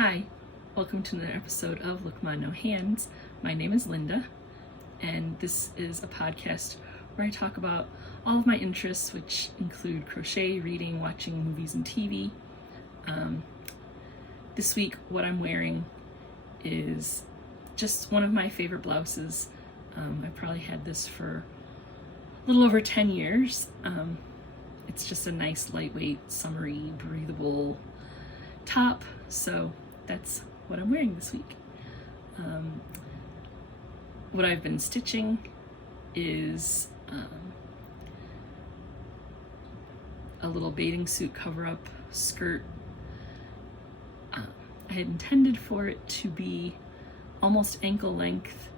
Hi, welcome to another episode of Look Ma No Hands. My name is Linda, and this is a podcast where I talk about all of my interests, which include crochet, reading, watching movies and TV. This week, what I'm wearing is just one of my favorite blouses. I probably had this for a little over 10 years. It's just a nice, lightweight, summery, breathable top, so that's what I'm wearing this week. What I've been stitching is a little bathing suit cover-up skirt. I had intended for it to be almost ankle length,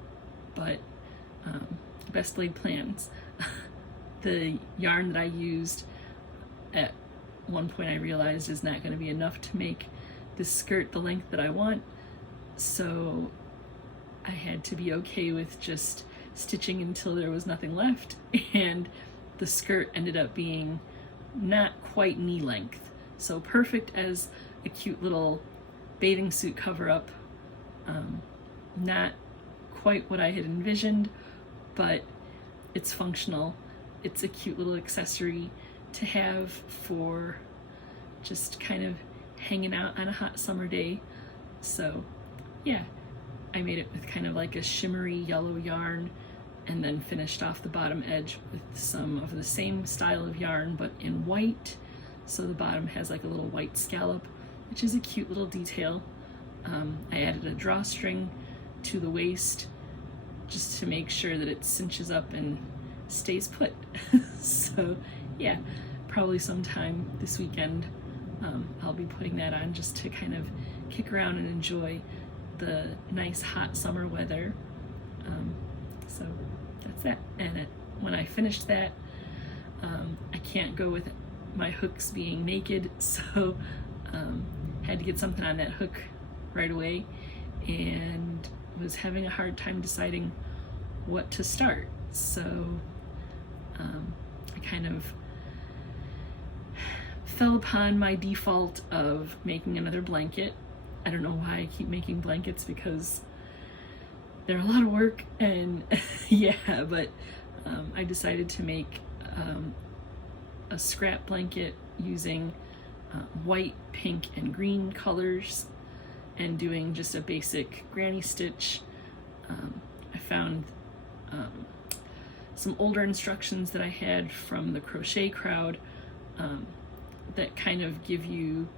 but best laid plans. The yarn that I used at one point I realized is not going to be enough to make this skirt the length that I want, so I had to be okay with just stitching until there was nothing left, and the skirt ended up being not quite knee length, so perfect as a cute little bathing suit cover-up. Not quite what I had envisioned, but it's functional. It's a cute little accessory to have for just kind of hanging out on a hot summer day. So yeah, I made it with kind of like a shimmery yellow yarn, and then finished off the bottom edge with some of the same style of yarn but in white, so the bottom has like a little white scallop, which is a cute little detail. I added a drawstring to the waist just to make sure that it cinches up and stays put. So yeah, probably sometime this weekend I'll be putting that on just to kind of kick around and enjoy the nice hot summer weather. So that's that. And when I finished that, I can't go with my hooks being naked, so had to get something on that hook right away, and was having a hard time deciding what to start. So I kind of fell upon my default of making another blanket. I don't know why I keep making blankets, because they're a lot of work, and yeah, but I decided to make a scrap blanket using white, pink, and green colors, and doing just a basic granny stitch. I found some older instructions that I had from the crochet crowd that kind of give you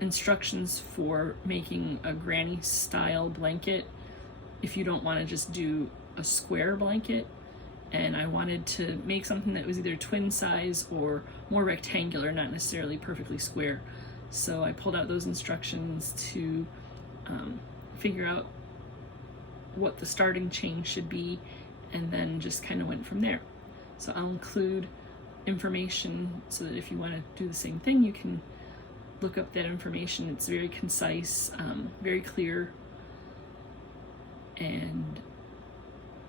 instructions for making a granny style blanket if you don't want to just do a square blanket. And I wanted to make something that was either twin size or more rectangular, not necessarily perfectly square. So I pulled out those instructions to figure out what the starting chain should be, and then just kind of went from there. So I'll include information so that if you want to do the same thing, you can look up that information. It's very concise, very clear, and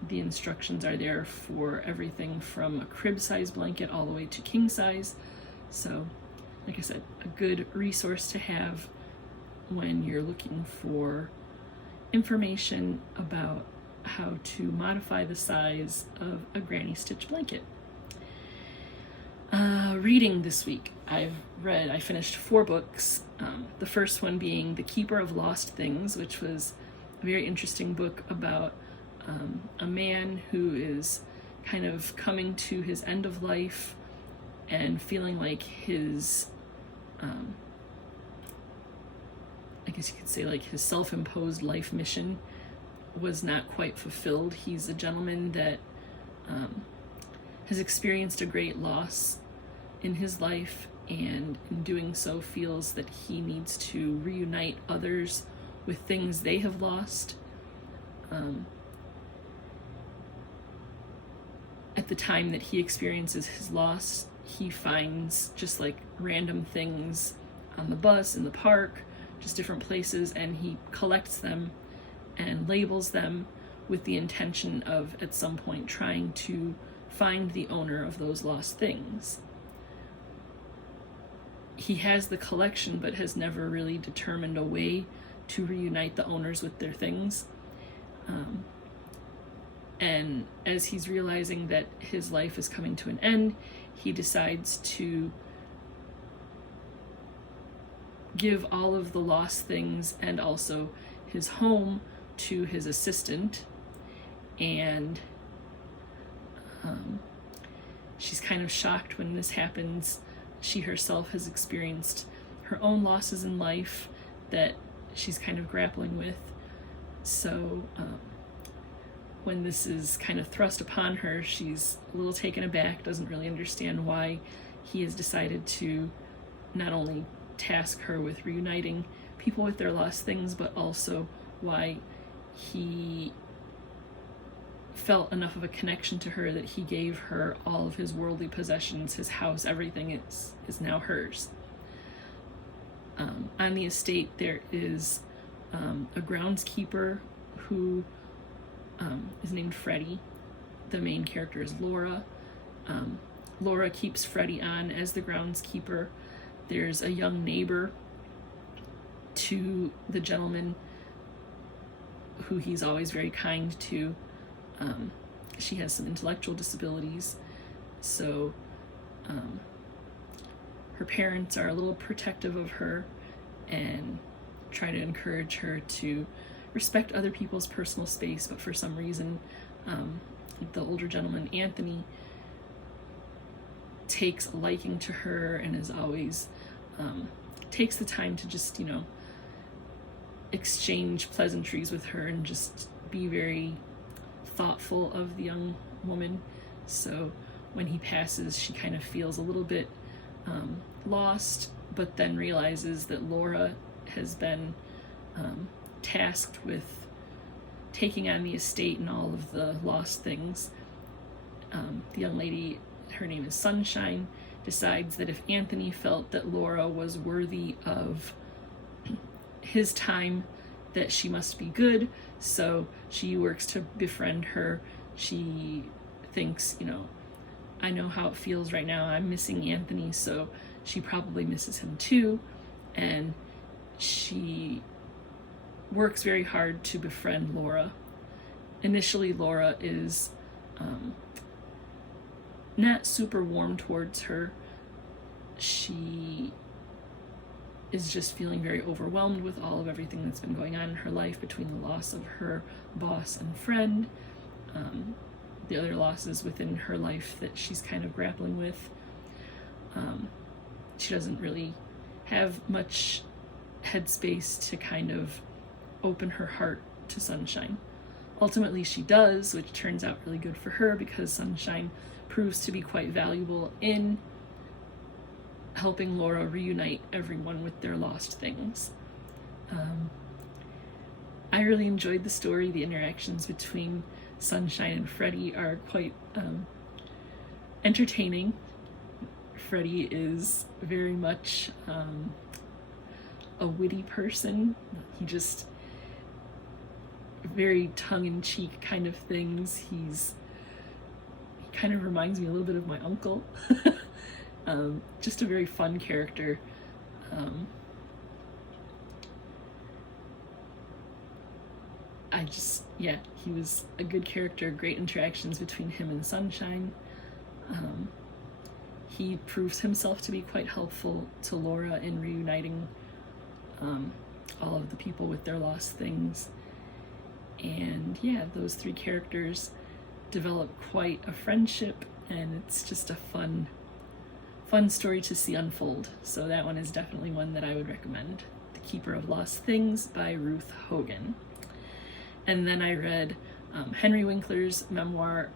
the instructions are there for everything from a crib size blanket all the way to king size. So like I said, a good resource to have when you're looking for information about how to modify the size of a granny stitch blanket. Reading this week, I finished 4 books. The first one being The Keeper of Lost Things, which was a very interesting book about a man who is kind of coming to his end of life and feeling like his, I guess you could say like his self-imposed life mission was not quite fulfilled. He's a gentleman that has experienced a great loss in his life, and in doing so feels that he needs to reunite others with things they have lost. At the time that he experiences his loss, he finds just like random things on the bus, in the park, just different places, and he collects them and labels them with the intention of at some point trying to find the owner of those lost things. he has the collection but has never really determined a way to reunite the owners with their things. And as he's realizing that his life is coming to an end, he decides to give all of the lost things and also his home to his assistant. And she's kind of shocked when this happens. She herself has experienced her own losses in life that she's kind of grappling with. So when this is kind of thrust upon her, she's a little taken aback, doesn't really understand why he has decided to not only task her with reuniting people with their lost things, but also why he felt enough of a connection to her that he gave her all of his worldly possessions, his house, everything is now hers. On the estate there is a groundskeeper who is named Freddie. The main character is Laura. Laura keeps Freddie on as the groundskeeper. There's a young neighbor to the gentleman who he's always very kind to. She has some intellectual disabilities, so her parents are a little protective of her and try to encourage her to respect other people's personal space, but for some reason the older gentleman, Anthony, takes a liking to her and is always takes the time to just, exchange pleasantries with her and just be very thoughtful of the young woman. So when he passes, she kind of feels a little bit lost, but then realizes that Laura has been tasked with taking on the estate and all of the lost things. The young lady, her name is Sunshine, decides that if Anthony felt that Laura was worthy of his time, that she must be good, so she works to befriend her. She thinks, I know how it feels right now, I'm missing Anthony, so she probably misses him too, and she works very hard to befriend Laura. Initially, Laura is not super warm towards her. She is just feeling very overwhelmed with all of everything that's been going on in her life, between the loss of her boss and friend, the other losses within her life that she's kind of grappling with. She doesn't really have much headspace to kind of open her heart to Sunshine. Ultimately she does, which turns out really good for her, because Sunshine proves to be quite valuable in helping Laura reunite everyone with their lost things. I really enjoyed the story. The interactions between Sunshine and Freddie are quite entertaining. Freddie is very much a witty person. He just very tongue-in-cheek kind of things. He kind of reminds me a little bit of my uncle. Just a very fun character. He was a good character, great interactions between him and Sunshine. He proves himself to be quite helpful to Laura in reuniting all of the people with their lost things. And those three characters develop quite a friendship, and it's just a fun story to see unfold. So that one is definitely one that I would recommend. The Keeper of Lost Things by Ruth Hogan. And then I read Henry Winkler's memoir,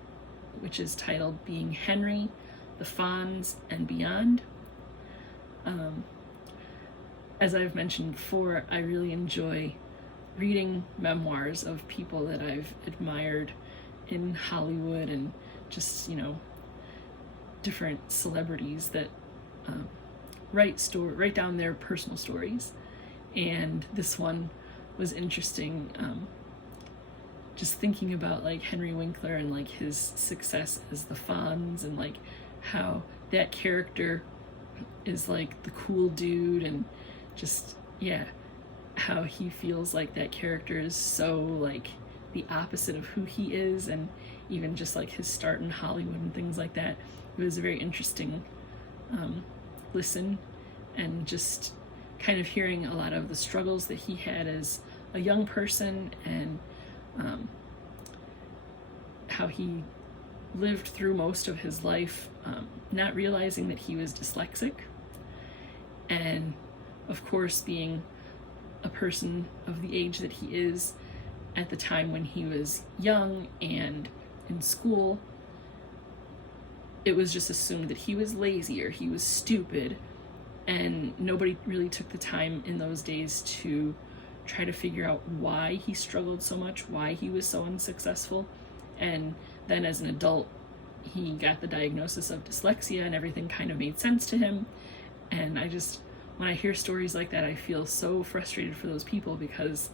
which is titled Being Henry, The Fonz, and Beyond. As I've mentioned before, I really enjoy reading memoirs of people that I've admired in Hollywood, and just, different celebrities that write down their personal stories. And this one was interesting, just thinking about Henry Winkler and his success as the Fonz, and how that character is like the cool dude, and just, yeah, how he feels like that character is so like the opposite of who he is, and even just like his start in Hollywood and things like that. It was a very interesting listen, and just kind of hearing a lot of the struggles that he had as a young person, and how he lived through most of his life not realizing that he was dyslexic, and of course being a person of the age that he is at the time when he was young and in school. It was just assumed that he was lazy or he was stupid, and nobody really took the time in those days to try to figure out why he struggled so much, why he was so unsuccessful. And then as an adult, he got the diagnosis of dyslexia, and everything kind of made sense to him. And I just, when I hear stories like that, I feel so frustrated for those people, because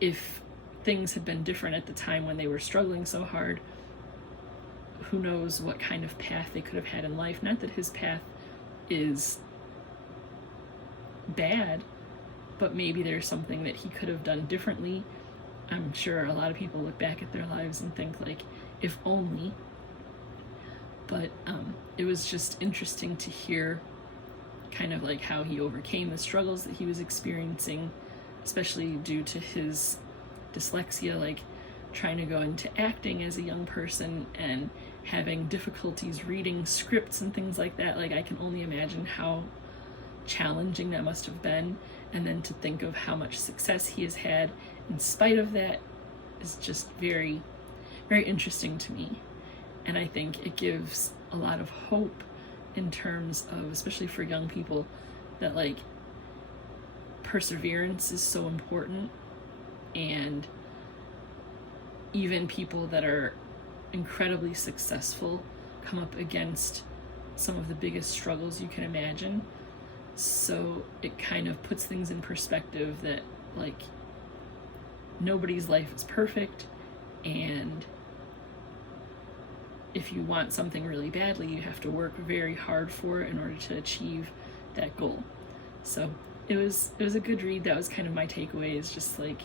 if things had been different at the time when they were struggling so hard, who knows what kind of path they could have had in life. Not that his path is bad, but maybe there's something that he could have done differently. I'm sure a lot of people look back at their lives and think like, if only. But it was just interesting to hear kind of like how he overcame the struggles that he was experiencing, especially due to his dyslexia, like trying to go into acting as a young person and having difficulties reading scripts and things like that. Like, I can only imagine how challenging that must have been. And then to think of how much success he has had in spite of that is just very, very interesting to me. And I think it gives a lot of hope in terms of, especially for young people, that like perseverance is so important. And even people that are incredibly successful come up against some of the biggest struggles you can imagine. So it kind of puts things in perspective that like nobody's life is perfect, and if you want something really badly, you have to work very hard for it in order to achieve that goal. So it was a good read. That was kind of my takeaway, is just like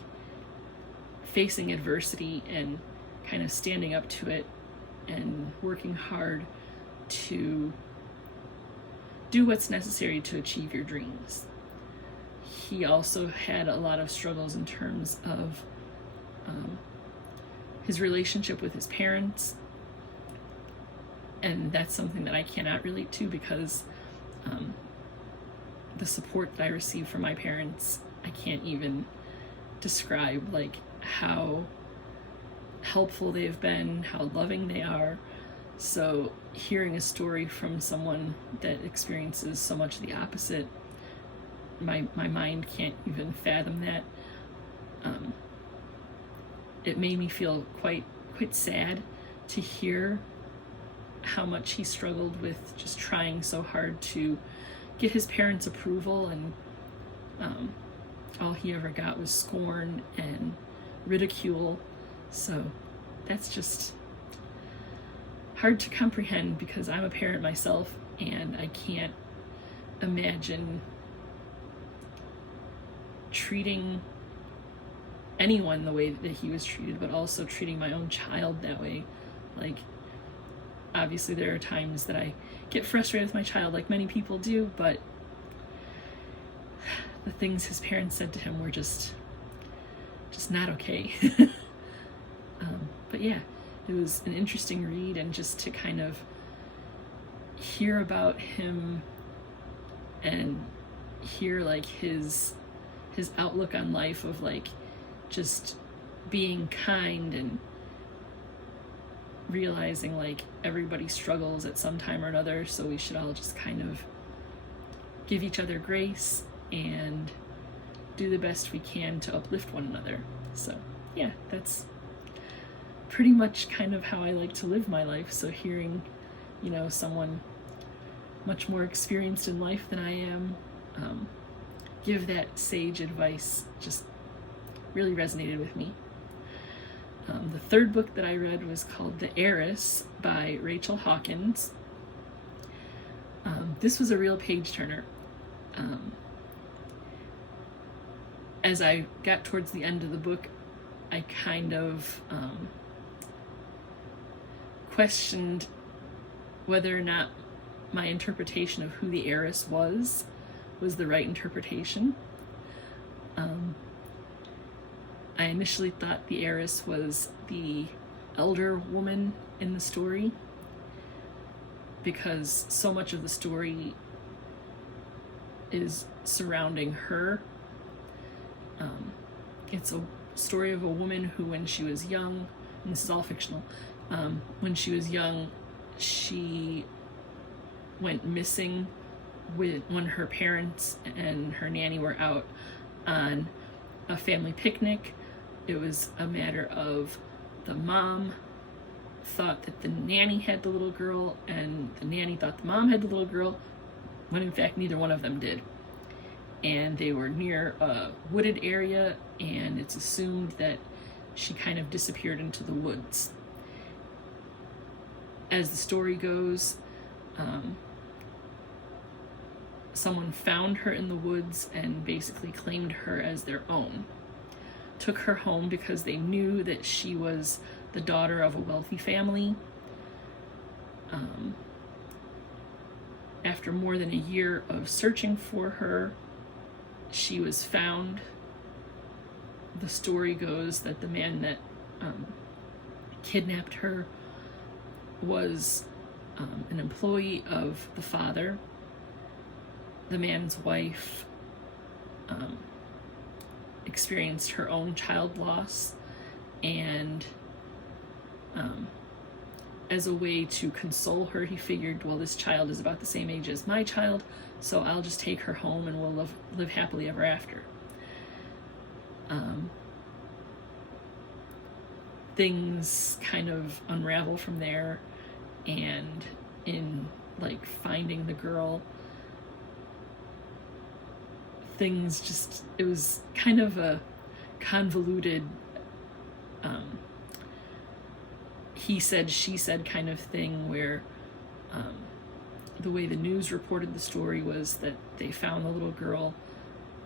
facing adversity and kind of standing up to it and working hard to do what's necessary to achieve your dreams. He also had a lot of struggles in terms of his relationship with his parents, and that's something that I cannot relate to, because the support that I received from my parents, I can't even describe like how helpful they've been, how loving they are. So hearing a story from someone that experiences so much the opposite, my mind can't even fathom that. It made me feel quite sad to hear how much he struggled with just trying so hard to get his parents' approval, and all he ever got was scorn and ridicule. So that's just hard to comprehend, because I'm a parent myself, and I can't imagine treating anyone the way that he was treated, but also treating my own child that way. Like, obviously there are times that I get frustrated with my child, like many people do, but the things his parents said to him were just not okay. But yeah, it was an interesting read, and just to kind of hear about him and hear like his outlook on life of like just being kind and realizing like everybody struggles at some time or another, so we should all just kind of give each other grace and do the best we can to uplift one another. So yeah, that's pretty much kind of how I like to live my life. So hearing, you know, someone much more experienced in life than I am give that sage advice just really resonated with me. The third book that I read was called The Heiress by Rachel Hawkins. this was a real page turner. As I got towards the end of the book, I kind of questioned whether or not my interpretation of who the heiress was the right interpretation. I initially thought the heiress was the elder woman in the story, because so much of the story is surrounding her. It's a story of a woman who, when she was young, and this is all fictional, when she was young, she went missing when her parents and her nanny were out on a family picnic. It was a matter of the mom thought that the nanny had the little girl, and the nanny thought the mom had the little girl, when in fact neither one of them did. And they were near a wooded area, and it's assumed that she kind of disappeared into the woods. As the story goes, someone found her in the woods and basically claimed her as their own. Took her home because they knew that she was the daughter of a wealthy family. After more than a year of searching for her, she was found. The story goes that the man that kidnapped her was an employee of the father. The man's wife experienced her own child loss, and as a way to console her, he figured, well, this child is about the same age as my child, so I'll just take her home and we'll live happily ever after. Things kind of unravel from there, and in like finding the girl, things just, it was kind of a convoluted he said, she said kind of thing, where the way the news reported the story was that they found the little girl,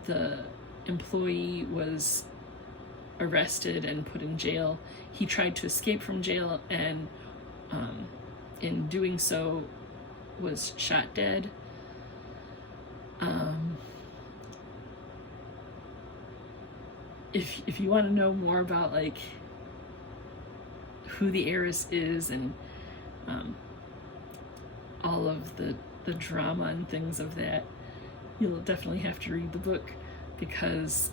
the employee was arrested and put in jail. He tried to escape from jail, and in doing so was shot dead. If you want to know more about like who the heiress is and all of the drama and things of that, you'll definitely have to read the book, because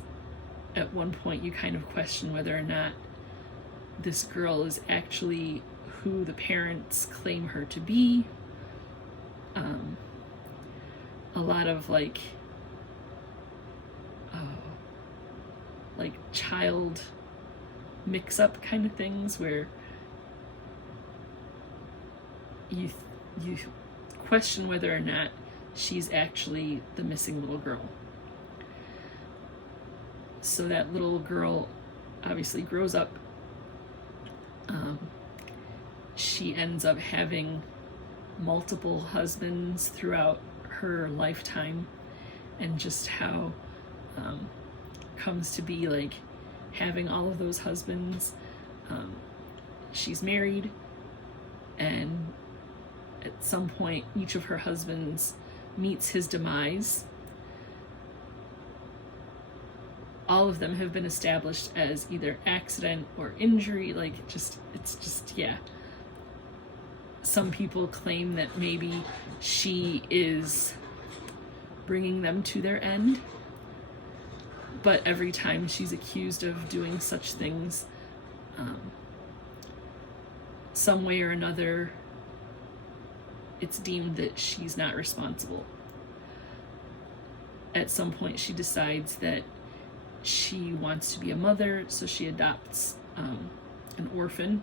at one point you kind of question whether or not this girl is actually who the parents claim her to be. A lot of like child mix-up kind of things, where you question whether or not she's actually the missing little girl. So that little girl obviously grows up. She ends up having multiple husbands throughout her lifetime, and just how comes to be like having all of those husbands. She's married, and at some point each of her husbands meets his demise. All of them have been established as either accident or injury, yeah. Some people claim that maybe she is bringing them to their end, but every time she's accused of doing such things, some way or another, it's deemed that she's not responsible. At some point she decides that she wants to be a mother, so she adopts an orphan.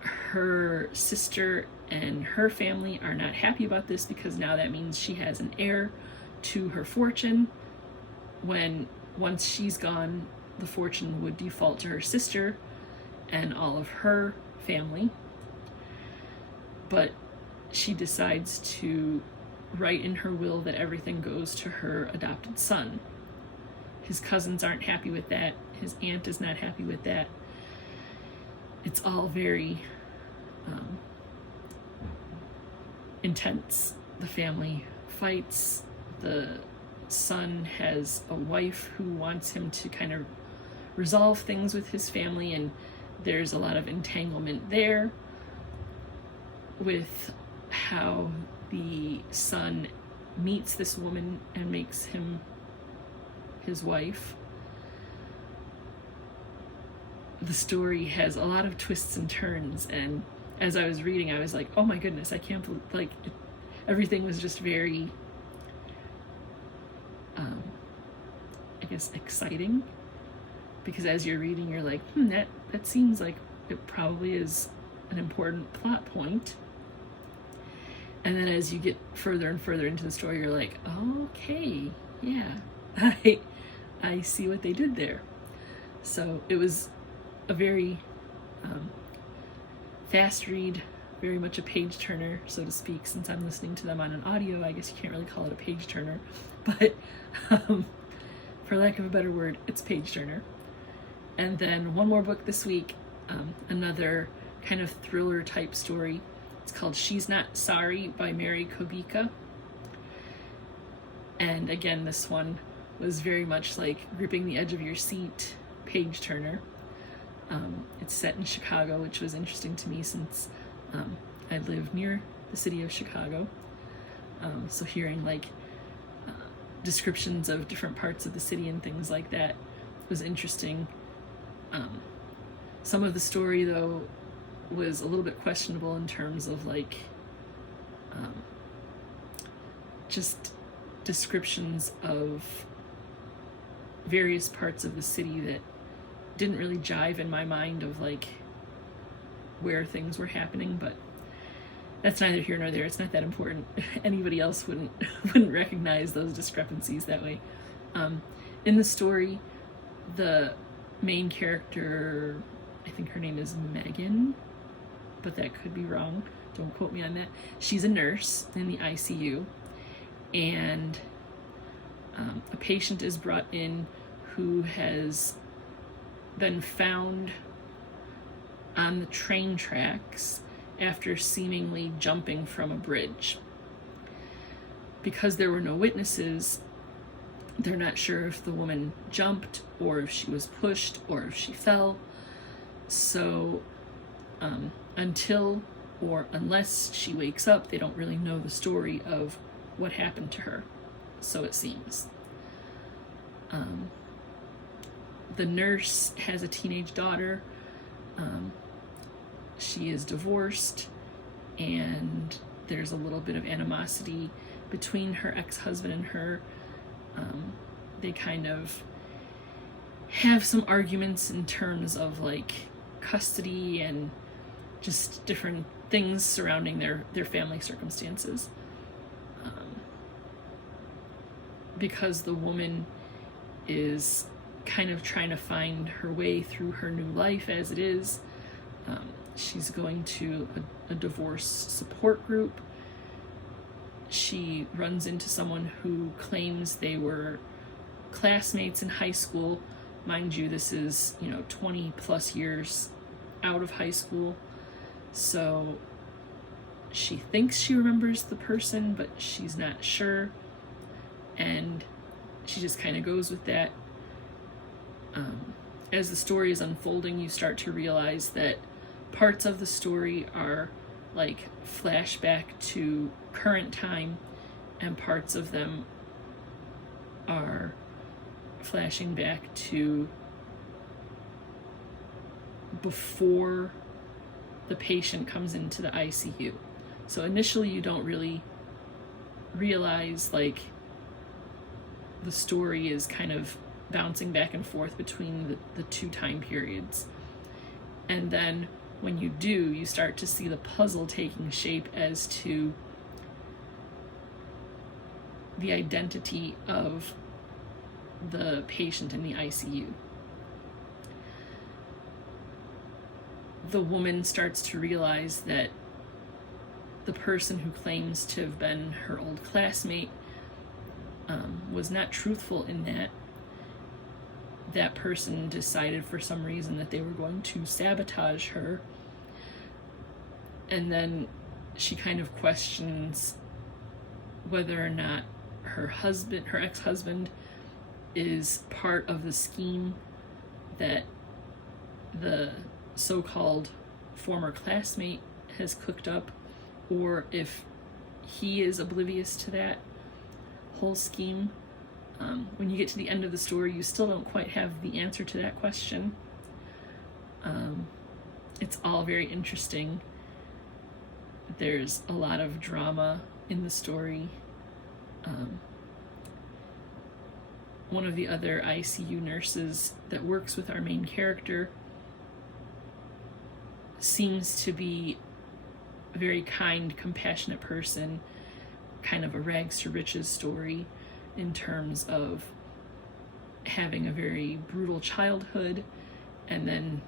Her sister and her family are not happy about this, because now that means she has an heir to her fortune, when once she's gone, the fortune would default to her sister and all of her family. But she decides to write in her will that everything goes to her adopted son. His cousins aren't happy with that. His aunt is not happy with that. It's all very intense. The family fights. The son has a wife who wants him to kind of resolve things with his family, and there's a lot of entanglement there with how the son meets this woman and makes him his wife. The story has a lot of twists and turns, and as I was reading, I was like, oh my goodness, I can't believe, like, everything was just very, I guess, exciting, because as you're reading, you're like, that seems like it probably is an important plot point. And then as you get further and further into the story, you're like, okay, yeah, I see what they did there. So it was a very fast read, very much a page turner, so to speak. Since I'm listening to them on an audio, I guess you can't really call it a page turner, but for lack of a better word, it's page turner. And then one more book this week, another kind of thriller type story. It's called She's Not Sorry by Mary Kubica. And again, this one was very much like gripping the edge of your seat, page turner. It's set in Chicago, which was interesting to me since I live near the city of Chicago. So hearing like descriptions of different parts of the city and things like that was interesting. Some of the story, though, was a little bit questionable in terms of like just descriptions of various parts of the city that didn't really jive in my mind of like where things were happening, but that's neither here nor there. It's not that important. Anybody else wouldn't recognize those discrepancies that way. In the story, the main character, I think her name is Megan, but that could be wrong. Don't quote me on that. She's a nurse in the ICU, and a patient is brought in who has been found on the train tracks after seemingly jumping from a bridge. Because there were no witnesses, they're not sure if the woman jumped or if she was pushed or if she fell. So until or unless she wakes up, they don't really know the story of what happened to her, so it seems. The nurse has a teenage daughter. She is divorced, and there's a little bit of animosity between her ex-husband and her. They kind of have some arguments in terms of like custody and just different things surrounding their family circumstances. Because the woman is kind of trying to find her way through her new life as it is. She's going to a divorce support group. She runs into someone who claims they were classmates in high school. Mind you, this is, 20 plus years out of high school. So she thinks she remembers the person, but she's not sure. And she just kind of goes with that. As the story is unfolding, you start to realize that parts of the story are like flashback to current time, and parts of them are flashing back to before the patient comes into the ICU. So initially you don't really realize like the story is kind of bouncing back and forth between the two time periods. And then when you do, you start to see the puzzle taking shape as to the identity of the patient in the ICU. The woman starts to realize that the person who claims to have been her old classmate was not truthful in that person decided for some reason that they were going to sabotage her. And then she kind of questions whether or not her ex-husband, is part of the scheme that the so-called former classmate has cooked up, or if he is oblivious to that whole scheme. When you get to the end of the story, you still don't quite have the answer to that question. It's all very interesting. There's a lot of drama in the story. One of the other ICU nurses that works with our main character seems to be a very kind, compassionate person, kind of a rags to riches story in terms of having a very brutal childhood and then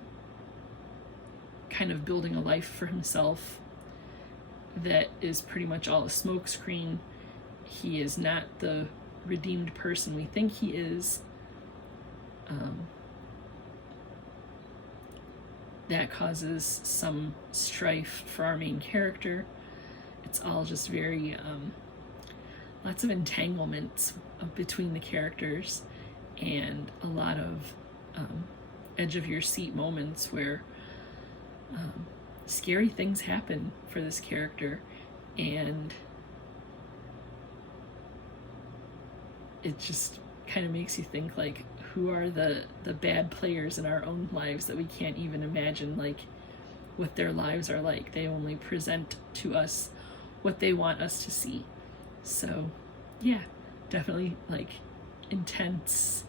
kind of building a life for himself that is pretty much all a smokescreen. He is not the redeemed person we think he is. That causes some strife for our main character. It's all just very lots of entanglements between the characters, and a lot of edge of your seat moments where scary things happen for this character, and it just kind of makes you think, like, who are the bad players in our own lives that we can't even imagine, like, what their lives are like. They only present to us what they want us to see. So yeah, definitely like intense,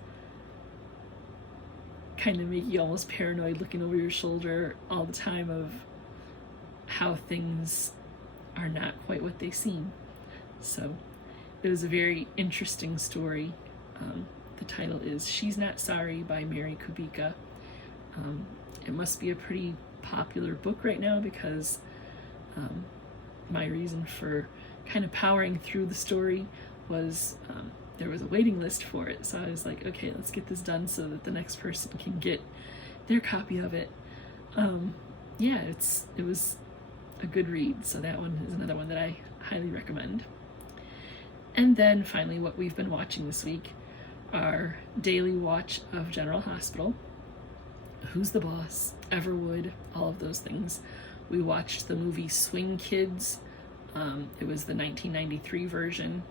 kind of make you almost paranoid looking over your shoulder all the time of how things are not quite what they seem. So it was a very interesting story. The title is She's Not Sorry by Mary Kubica. It must be a pretty popular book right now because my reason for kind of powering through the story was there was a waiting list for it. So I was like, okay, let's get this done so that the next person can get their copy of it. Yeah, it was a good read. So that one is another one that I highly recommend. And then finally, what we've been watching this week, our daily watch of General Hospital, Who's the Boss, Everwood, all of those things. We watched the movie Swing Kids. It was the 1993 version.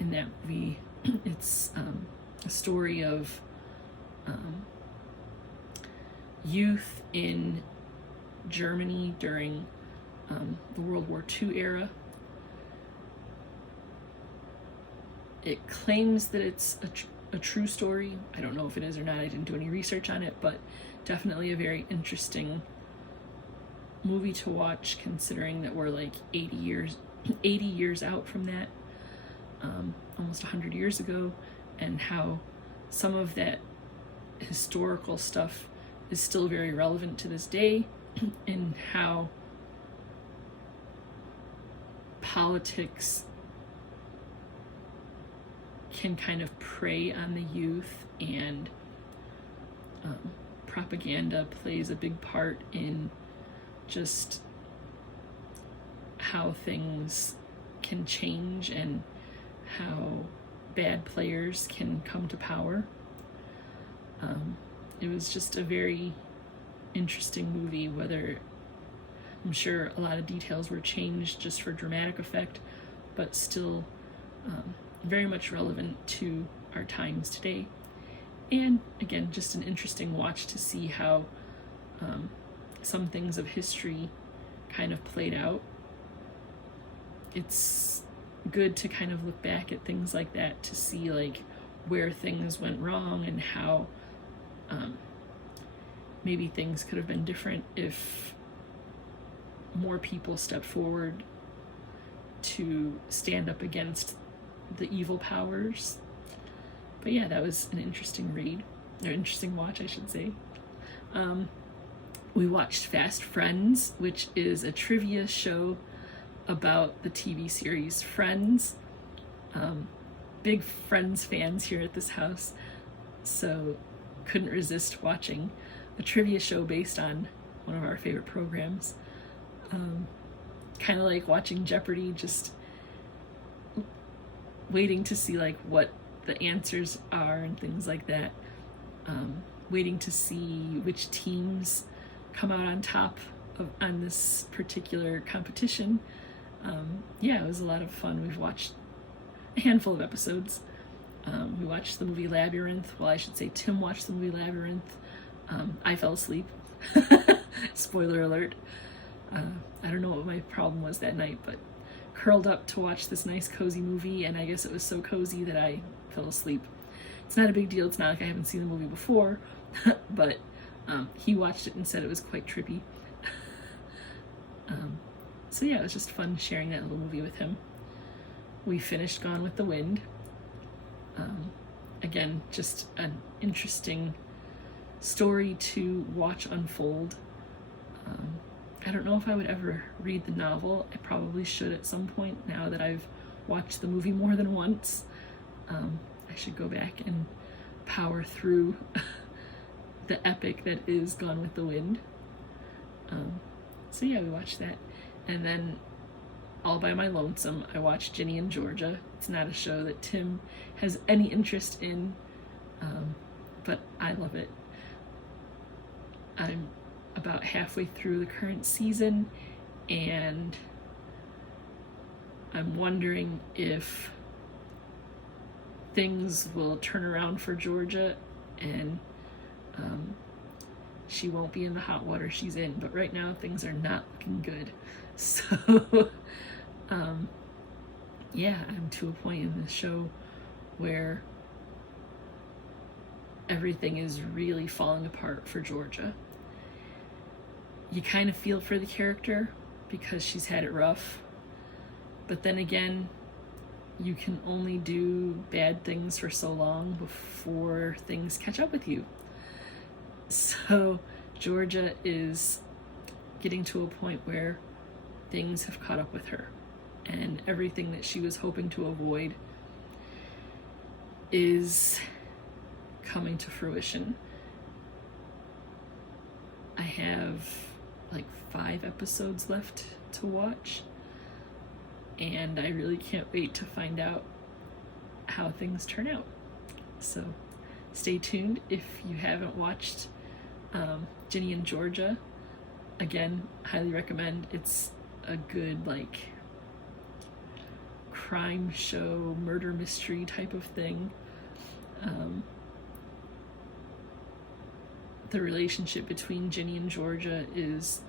In that movie, it's a story of youth in Germany during the World War II era. It claims that it's a true story. I don't know if it is or not. I didn't do any research on it, but definitely a very interesting movie to watch, considering that we're like 80 years out from that, almost 100 years ago, and how some of that historical stuff is still very relevant to this day, and how politics can kind of prey on the youth, and propaganda plays a big part in just how things can change and how bad players can come to power. It was just a very interesting movie, whether I'm sure a lot of details were changed just for dramatic effect, but still very much relevant to our times today. And again, just an interesting watch to see how some things of history kind of played out. It's good to kind of look back at things like that to see like where things went wrong and how maybe things could have been different if more people stepped forward to stand up against the evil powers. But yeah, that was an interesting read, or interesting watch, I should say. We watched Fast Friends, which is a trivia show about the TV series Friends. Big Friends fans here at this house, so couldn't resist watching a trivia show based on one of our favorite programs. Kind of like watching Jeopardy, just waiting to see like what the answers are and things like that. Waiting to see which teams come out on top on this particular competition. Yeah, it was a lot of fun. We've watched a handful of episodes. We watched the movie Labyrinth. Well, I should say Tim watched the movie Labyrinth. I fell asleep. Spoiler alert. I don't know what my problem was that night, but curled up to watch this nice cozy movie, and I guess it was so cozy that I fell asleep. It's not a big deal. It's not like I haven't seen the movie before, but he watched it and said it was quite trippy. So yeah, it was just fun sharing that little movie with him. We finished Gone with the Wind. Again, just an interesting story to watch unfold. I don't know if I would ever read the novel. I probably should at some point now that I've watched the movie more than once. I should go back and power through the epic that is Gone with the Wind. So yeah, we watched that. And then all by my lonesome, I watched Ginny and Georgia. It's not a show that Tim has any interest in, but I love it. I'm about halfway through the current season, and I'm wondering if things will turn around for Georgia and she won't be in the hot water she's in, but right now things are not looking good. So yeah, I'm to a point in the show where everything is really falling apart for Georgia. You kind of feel for the character because she's had it rough, but then again, you can only do bad things for so long before things catch up with you. So Georgia is getting to a point where things have caught up with her, and everything that she was hoping to avoid is coming to fruition. I have like 5 episodes left to watch, and I really can't wait to find out how things turn out. So stay tuned if you haven't watched Ginny and Georgia. Again, highly recommend. It's a good like crime show, murder mystery type of thing. The relationship between Ginny and Georgia is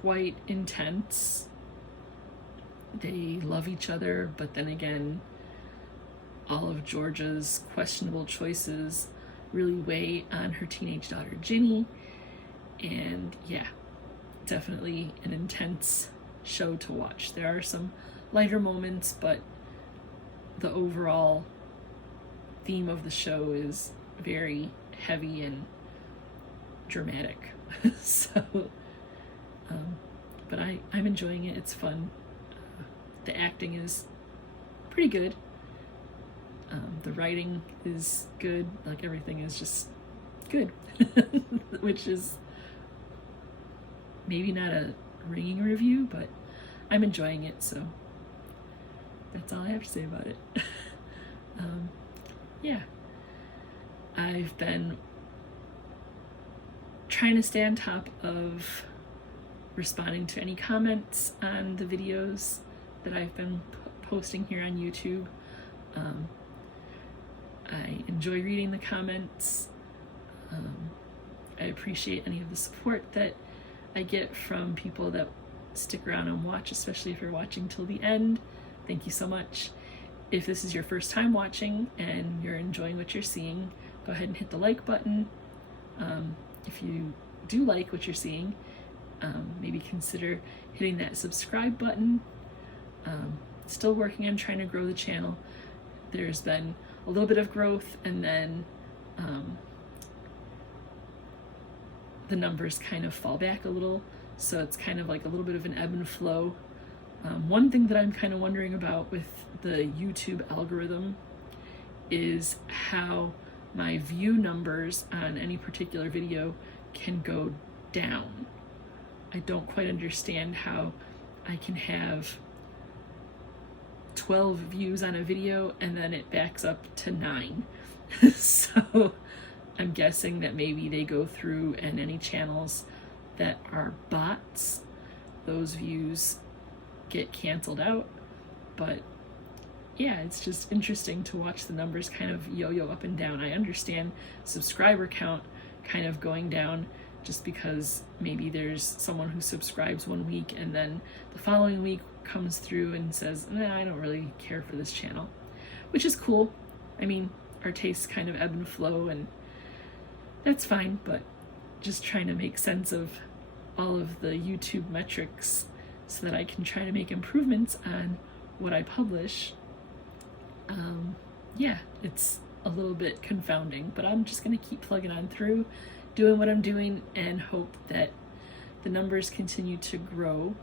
quite intense. They love each other, but then again, all of Georgia's questionable choices really weigh on her teenage daughter Ginny. And yeah, definitely an intense show to watch. There are some lighter moments, but the overall theme of the show is very heavy and dramatic. So but I'm enjoying it. It's fun. The acting is pretty good. The writing is good. Like, everything is just good. Which is maybe not a ringing review, but I'm enjoying it, so that's all I have to say about it. Yeah. I've been trying to stay on top of responding to any comments on the videos that I've been posting here on YouTube. I enjoy reading the comments. I appreciate any of the support that I get from people that stick around and watch, especially if you're watching till the end. Thank you so much. If this is your first time watching and you're enjoying what you're seeing, go ahead and hit the like button. If you do like what you're seeing, maybe consider hitting that subscribe button. Still working on trying to grow the channel. There's been a little bit of growth, and then the numbers kind of fall back a little. so it's kind of like a little bit of an ebb and flow. One thing that I'm kind of wondering about with the YouTube algorithm is how my view numbers on any particular video can go down. I don't quite understand how I can have 12 views on a video and then it backs up to 9. So I'm guessing that maybe they go through, and any channels that are bots, those views get canceled out. But yeah, it's just interesting to watch the numbers kind of yo-yo up and down. I understand subscriber count kind of going down just because maybe there's someone who subscribes one week and then the following week comes through and says, nah, I don't really care for this channel, which is cool. I mean, our tastes kind of ebb and flow, and that's fine, but just trying to make sense of all of the YouTube metrics so that I can try to make improvements on what I publish. Yeah, it's a little bit confounding, but I'm just going to keep plugging on through, doing what I'm doing, and hope that the numbers continue to grow,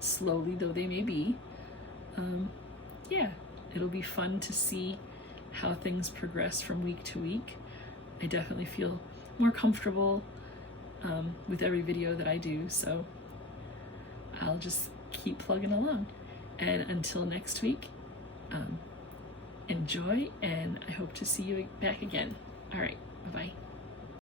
slowly though they may be. Yeah, it'll be fun to see how things progress from week to week. I definitely feel more comfortable with every video that I do, so I'll just keep plugging along. And until next week, enjoy, and I hope to see you back again. All right, bye-bye.